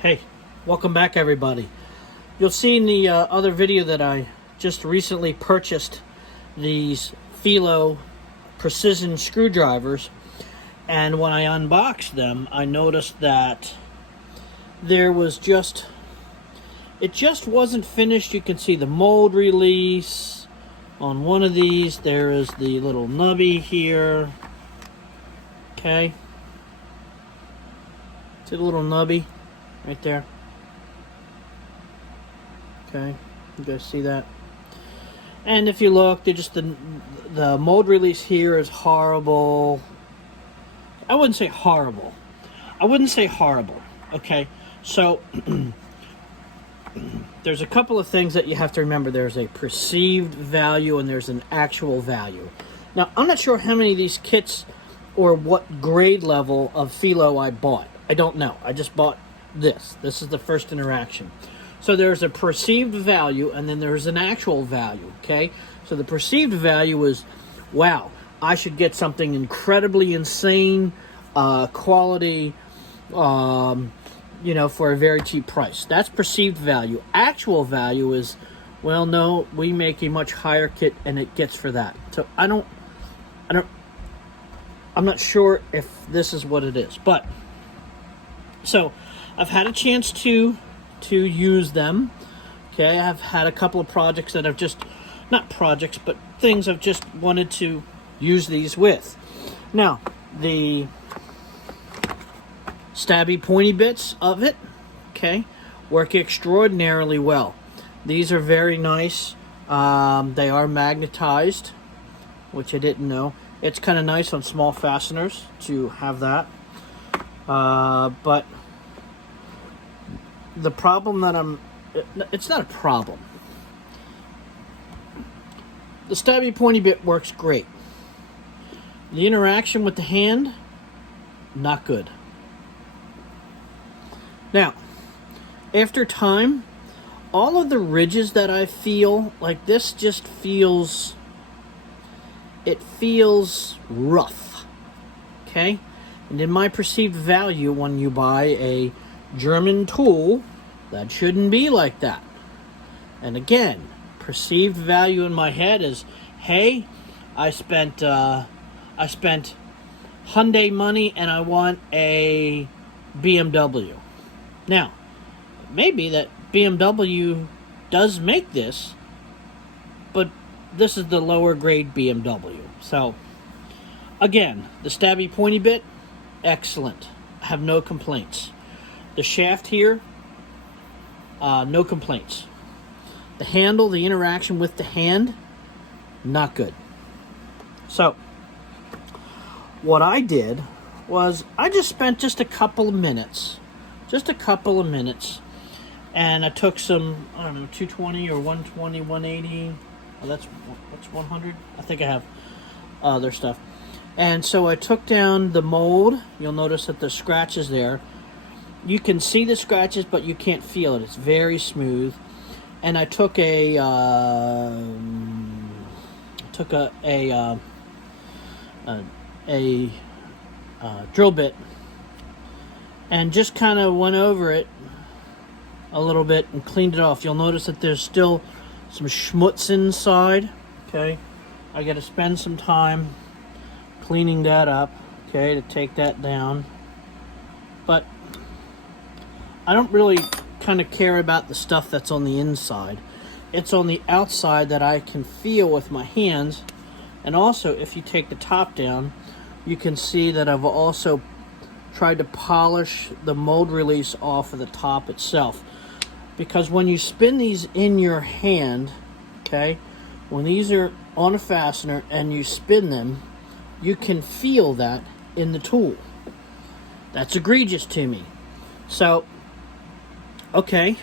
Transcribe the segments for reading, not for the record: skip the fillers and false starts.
Hey, welcome back everybody. You'll see in the other video that I just recently purchased these FELO precision screwdrivers, and when I unboxed them I noticed that there was it just wasn't finished. You can see the mold release on one of these. There is the little nubby here. Okay, it's a little nubby right there. Okay, you guys see that? And if you look, they're just the mold release here is horrible. I wouldn't say horrible. Okay, so there's a couple of things that you have to remember. There's a perceived value and there's an actual value. Now, I'm not sure how many of these kits or what grade level of FELO I bought. I don't know. I just bought this. This is the first interaction. So there's a perceived value and then there's an actual value, okay? So the perceived value is, wow, I should get something incredibly insane quality, you know, for a very cheap price. That's perceived value. Actual value is, well, no, we make a much higher kit and it gets for that. So I'm not sure if this is what it is, but so I've had a chance to use them. Okay, I've had a couple of projects that I've just, not projects, but things I've just wanted to use these with. Now, the stabby pointy bits of it, okay, work extraordinarily well. These are very nice. They are magnetized, which I didn't know. It's kind of nice on small fasteners to have that. But the problem that it's not a problem. The stabby pointy bit works great. The interaction with the hand, not good. Now, after time, all of the ridges that I feel, like this just feels, it feels rough, okay? And in my perceived value, when you buy a German tool, that shouldn't be like that. And again, perceived value in my head is, hey, I spent Hyundai money and I want a BMW. Now, maybe that BMW does make this, but this is the lower grade BMW. So, again, the stabby pointy bit, excellent. I have no complaints. The shaft here, no complaints. The handle, the interaction with the hand, not good. So, what I did was I just spent just a couple of minutes, and I took some, I don't know, 220 or 120, 180. Oh, that's 100. I think I have other stuff. And so I took down the mold. You'll notice that the scratches there. You can see the scratches, but you can't feel it. It's very smooth. And I took a drill bit and just kind of went over it a little bit and cleaned it off. You'll notice that there's still some schmutz inside. Okay, I got to spend some time cleaning that up. Okay, to take that down. But I don't really kind of care about the stuff that's on the inside. It's on the outside that I can feel with my hands. And also, if you take the top down, you can see that I've also tried to polish the mold release off of the top itself. Because when you spin these in your hand, okay, when these are on a fastener and you spin them, you can feel that in the tool. That's egregious to me. So, okay,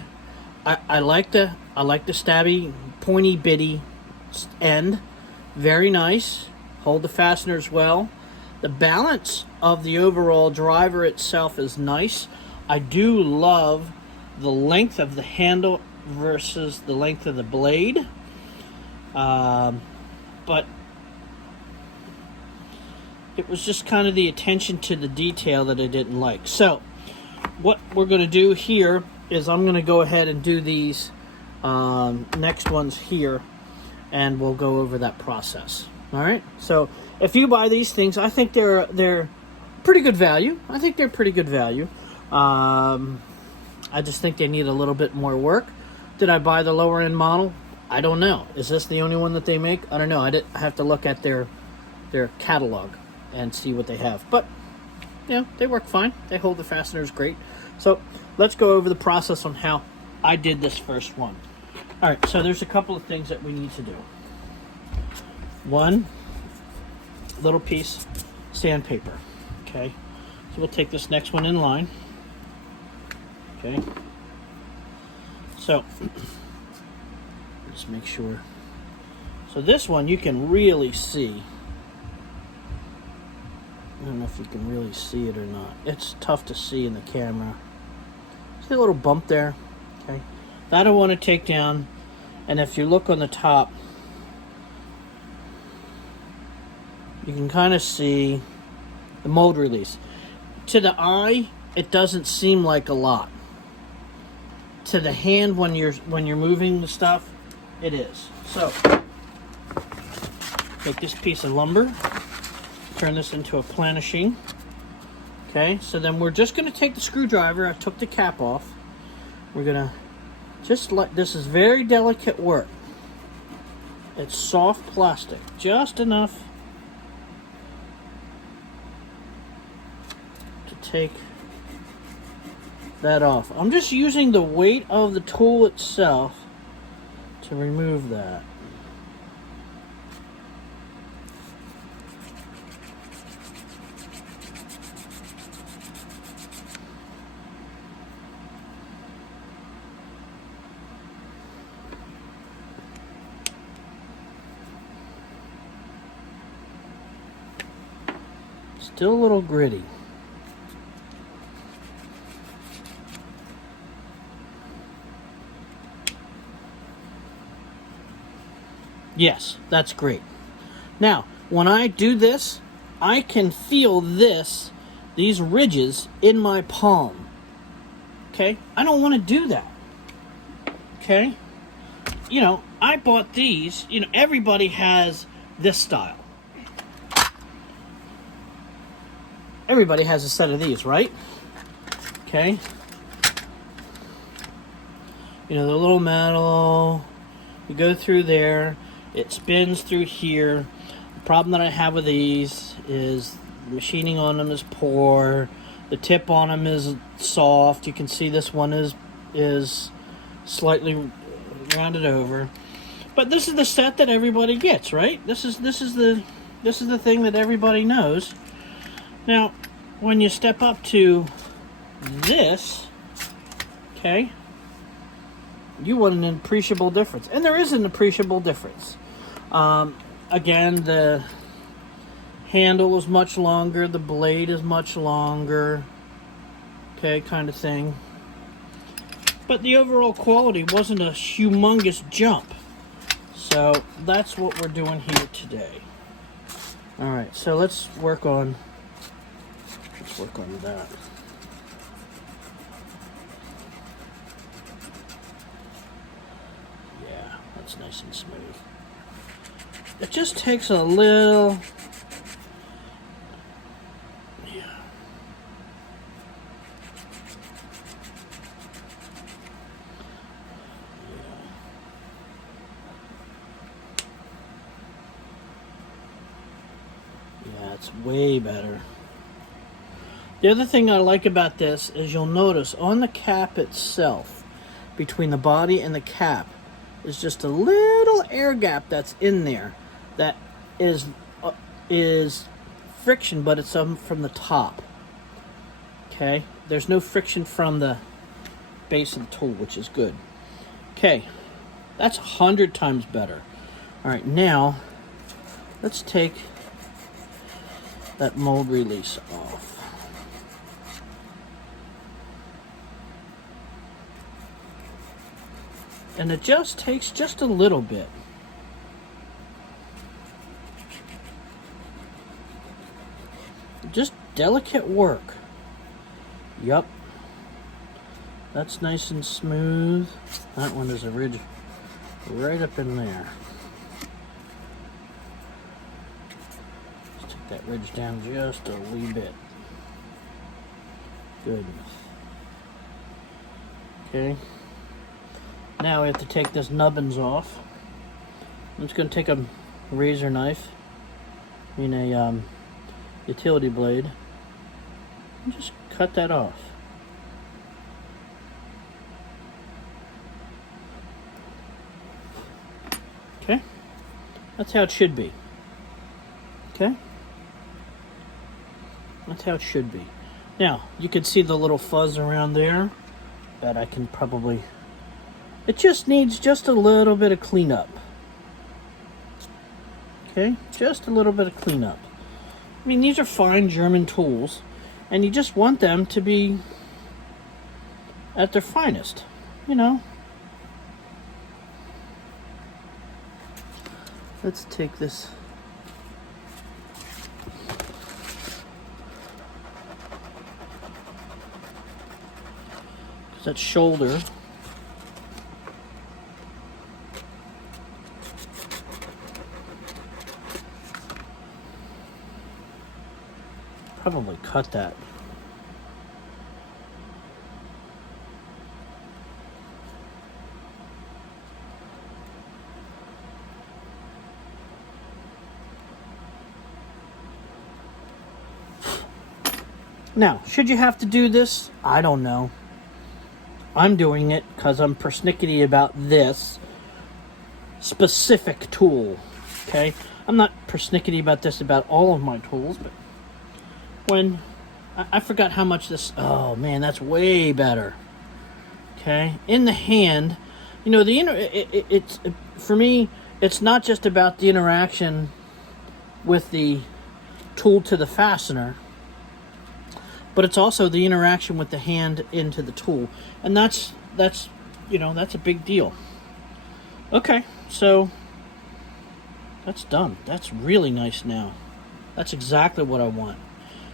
I like the stabby, pointy, bitty end. Very nice. Hold the fasteners well. The balance of the overall driver itself is nice. I do love the length of the handle versus the length of the blade. But it was just kind of the attention to the detail that I didn't like. So, what we're going to do here is I'm going to go ahead and do these next ones here, and we'll go over that process. All right. So if you buy these things, I think they're pretty good value. I think they're pretty good value. I just think they need a little bit more work. Did I buy the lower end model? I don't know. Is this the only one that they make? I don't know. I have to look at their catalog and see what they have. But you know, they work fine. They hold the fasteners great. So let's go over the process on how I did this first one. All right, so there's a couple of things that we need to do. One little piece sandpaper. Okay, so we'll take this next one in line. Okay, so just make sure. So this one you can really see. I don't know if you can really see it or not. It's tough to see in the camera. See a little bump there? Okay. That I want to take down. And if you look on the top, you can kind of see the mold release. To the eye, it doesn't seem like a lot. To the hand, when you're moving the stuff, it is. So, take this piece of lumber. Turn this into a planishing. Okay, so then we're just going to take the screwdriver. I took the cap off. We're going to just let, this is very delicate work. It's soft plastic, just enough to take that off. I'm just using the weight of the tool itself to remove that. Still a little gritty. Yes, that's great. Now, when I do this, I can feel these ridges in my palm. Okay? I don't want to do that. Okay? You know, I bought these. You know, everybody has this style. Everybody has a set of these, right? Okay. You know, the little metal, you go through there, it spins through here. The problem that I have with these is the machining on them is poor. The tip on them is soft. You can see this one is slightly rounded over. But this is the set that everybody gets, right? This is the thing that everybody knows. Now, when you step up to this, okay, you want an appreciable difference. And there is an appreciable difference. Again, the handle is much longer, the blade is much longer, okay, kind of thing. But the overall quality wasn't a humongous jump. So that's what we're doing here today. All right, so let's work on that. Yeah, that's nice and smooth. It just takes a little. Yeah. Yeah, it's way better. The other thing I like about this is you'll notice on the cap itself, between the body and the cap, is just a little air gap that's in there that is friction, but it's from the top. Okay, there's no friction from the base of the tool, which is good. Okay, that's 100 times better. All right, now let's take that mold release off. And it just takes just a little bit. Just delicate work. Yup. That's nice and smooth. That one is a ridge right up in there. Let's take that ridge down just a wee bit. Good. Okay. Now we have to take this nubbins off. I'm just going to take a razor knife, I mean a utility blade, and just cut that off. Okay, that's how it should be. Okay, that's how it should be. Now, you can see the little fuzz around there that I can probably, it just needs just a little bit of cleanup. Okay, just a little bit of cleanup. I mean, these are fine German tools, and you just want them to be at their finest, you know. Let's take this. That shoulder. Probably cut that. Now, should you have to do this? I don't know. I'm doing it because I'm persnickety about this specific tool. Okay? I'm not persnickety about this about all of my tools, but when I forgot how much this, oh man, that's way better. Okay? In the hand, you know, it's for me, it's not just about the interaction with the tool to the fastener, but it's also the interaction with the hand into the tool. And that's you know, that's a big deal. Okay, so that's done. That's really nice now. That's exactly what I want.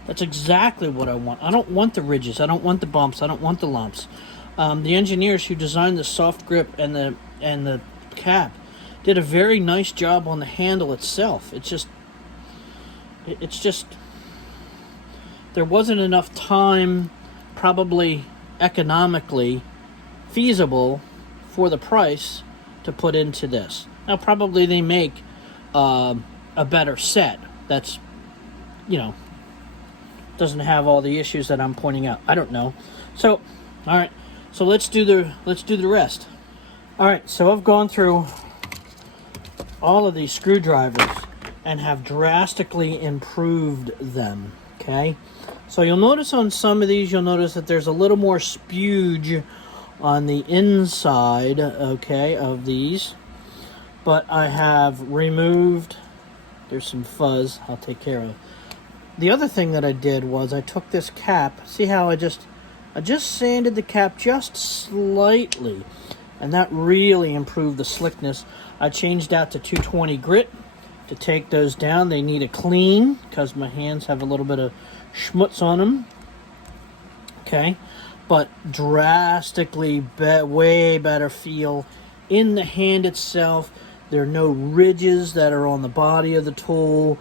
That's exactly what I want. I don't want the ridges. I don't want the bumps. I don't want the lumps. The engineers who designed the soft grip and the cap did a very nice job on the handle itself. It's just there wasn't enough time, probably economically feasible for the price to put into this. Now, probably they make a better set that's, you know, doesn't have all the issues that I'm pointing out. I don't know. So, all right. So let's do the rest. All right. So I've gone through all of these screwdrivers and have drastically improved them. Okay. So you'll notice on some of these, you'll notice that there's a little more spewage on the inside, okay, of these. But I have removed, there's some fuzz I'll take care of. The other thing that I did was I took this cap, see how I just sanded the cap just slightly, and that really improved the slickness. I changed out to 220 grit to take those down. They need a clean because my hands have a little bit of schmutz on them. Okay, but drastically way better feel in the hand itself. There are no ridges that are on the body of the tool.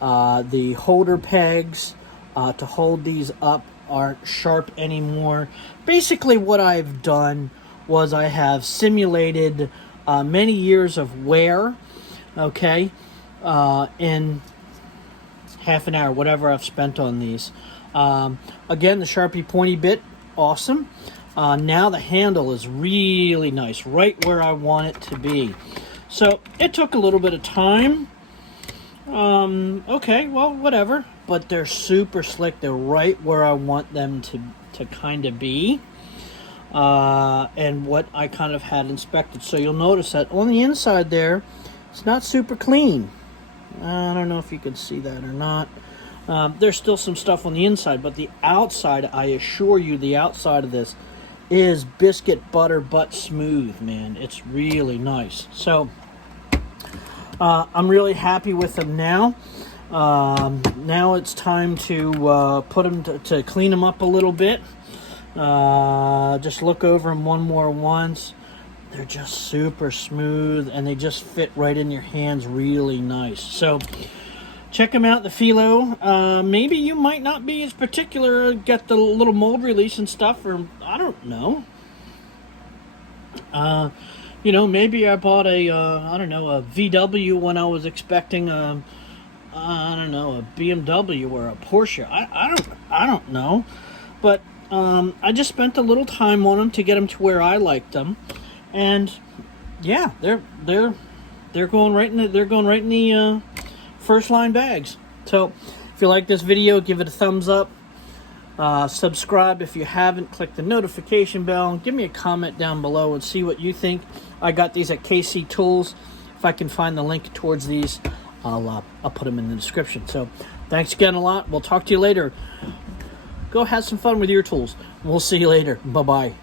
The holder pegs to hold these up aren't sharp anymore. Basically what I've done was I have simulated many years of wear, okay, in half an hour, whatever I've spent on these. Again, the Sharpie pointy bit, awesome. Now the handle is really nice, right where I want it to be. So it took a little bit of time. Okay, well, whatever. But they're super slick. They're right where I want them to kind of be. And what I kind of had inspected. So you'll notice that on the inside there, it's not super clean. I don't know if you can see that or not. There's still some stuff on the inside, but the outside, I assure you, the outside of this is biscuit butter butt smooth, man. It's really nice. So I'm really happy with them now. Now it's time to put them to clean them up a little bit. Just look over them one more once. They're just super smooth, and they just fit right in your hands really nice. So check them out, the FELO. Maybe you might not be as particular, get the little mold release and stuff, or I don't know. You know, maybe I bought a, I don't know, a VW when I was expecting a, I don't know, a BMW or a Porsche. I don't know. But I just spent a little time on them to get them to where I liked them. And yeah, they're going right in the first line bags. So if you like this video, give it a thumbs up. Subscribe if you haven't. Click the notification bell. Give me a comment down below and see what you think. I got these at KC Tools. If I can find the link towards these, I'll put them in the description. So thanks again a lot. We'll talk to you later. Go have some fun with your tools. We'll see you later. Bye-bye.